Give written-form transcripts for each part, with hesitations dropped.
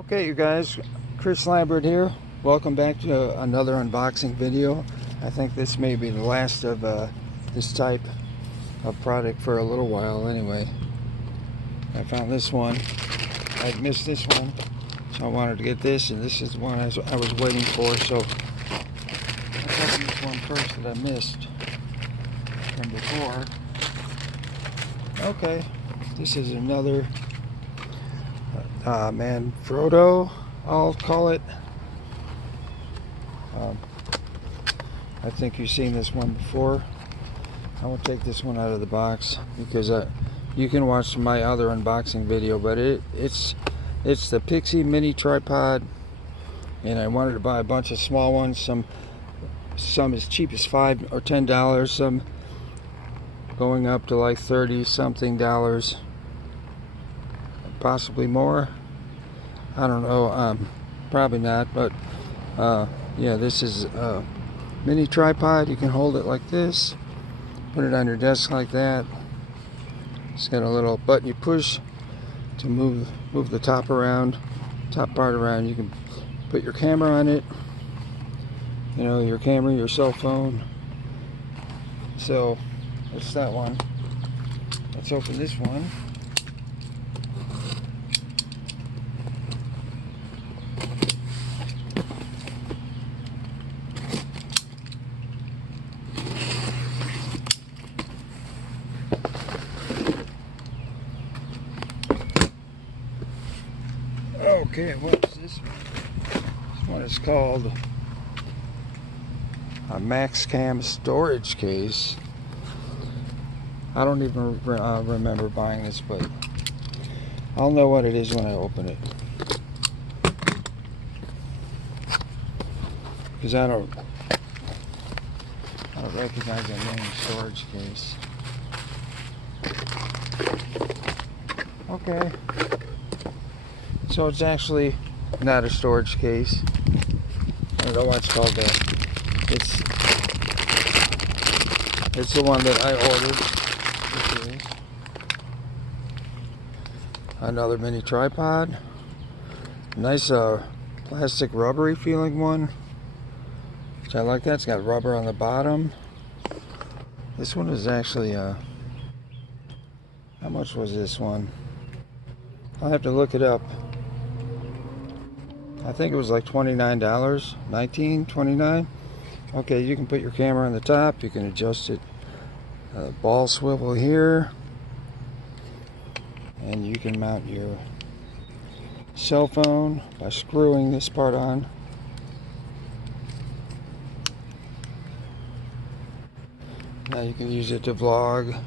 Okay, you guys, Chris Lambert here. Welcome back to another unboxing video. I think this may be the last of this type of product for a little while anyway. I found this one. I'd missed this one, so I wanted to get this, and this is the one I was waiting for, so I'll open this one first that I missed from before. Okay, this is another Manfrotto, I'll call it. I think you've seen this one before. I will take this one out of the box because you can watch my other unboxing video, but it's the Pixie mini tripod, and I wanted to buy a bunch of small ones, some as cheap as $5 or $10, some going up to like $30 something, possibly more. I don't know, probably not, but yeah, this is a mini tripod. You can hold it like this, put it on your desk like that. It's got a little button you push to move the top part around. You can put your camera on it, you know, your camera, your cell phone. So that's that one. Let's open this one. Okay, what's this one? This one is called a MaxCam storage case. I don't even remember buying this, but I'll know what it is when I open it. Because I don't recognize that name, storage case. Okay. So it's actually not a storage case. I don't know why it's called that. It's the one that I ordered. Okay. Another mini tripod. Nice plastic rubbery feeling one. Which I like that. It's got rubber on the bottom. This one is actually how much was this one? I'll have to look it up. I think it was like $29, $19, $29. Okay, you can put your camera on the top. You can adjust it, ball swivel here, and you can mount your cell phone by screwing this part on. Now you can use it to vlog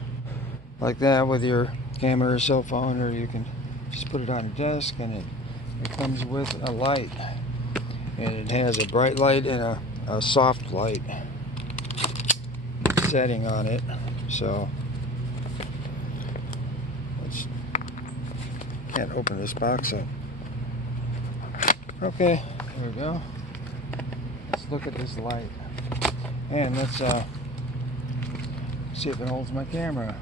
like that with your camera or cell phone, or you can just put it on your desk, and it comes with a light, and it has a bright light and a soft light setting on it. So can't open this box up. Okay, there we go. Let's look at this light, and let's see if it holds my camera.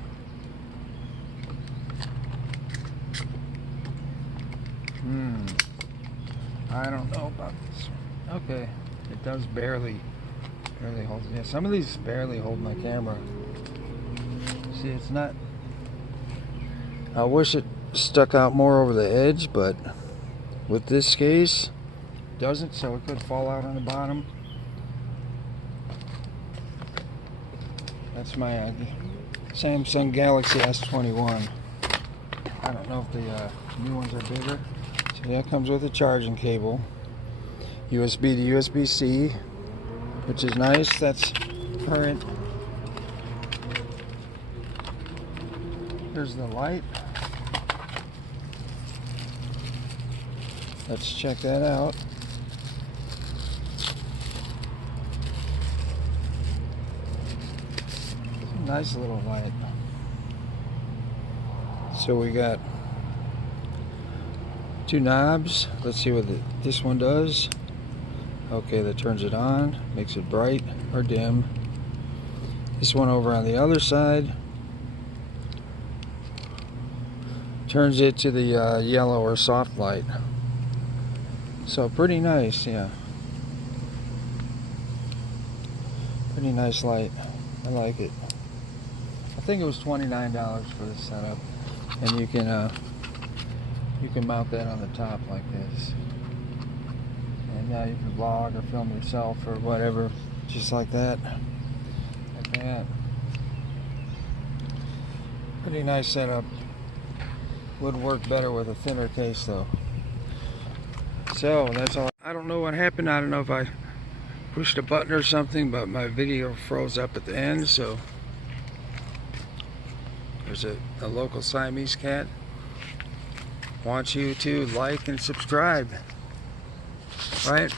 I don't know about this one. Okay, it does barely hold. Yeah, some of these barely hold my camera. See, it's not. I wish it stuck out more over the edge, but with this case, it doesn't, so it could fall out on the bottom. That's my Samsung Galaxy S21. I don't know if the new ones are bigger. So that comes with a charging cable, USB to USB-C, which is nice. That's current. Here's the light. Let's check that out. It's a nice little light. So we got two knobs. Let's see what this one does. Okay, that turns it on, makes it bright or dim. This one over on the other side turns it to the yellow or soft light. So pretty nice, yeah. Pretty nice light. I like it. I think it was $29 for the setup, and you can mount that on the top like this, and now you can vlog or film yourself or whatever, just like that, like that. Pretty nice setup. Would work better with a thinner case though. So that's all. I don't know what happened. I don't know if I pushed a button or something, but my video froze up at the end. So there's a local Siamese cat. Want you to like and subscribe, right?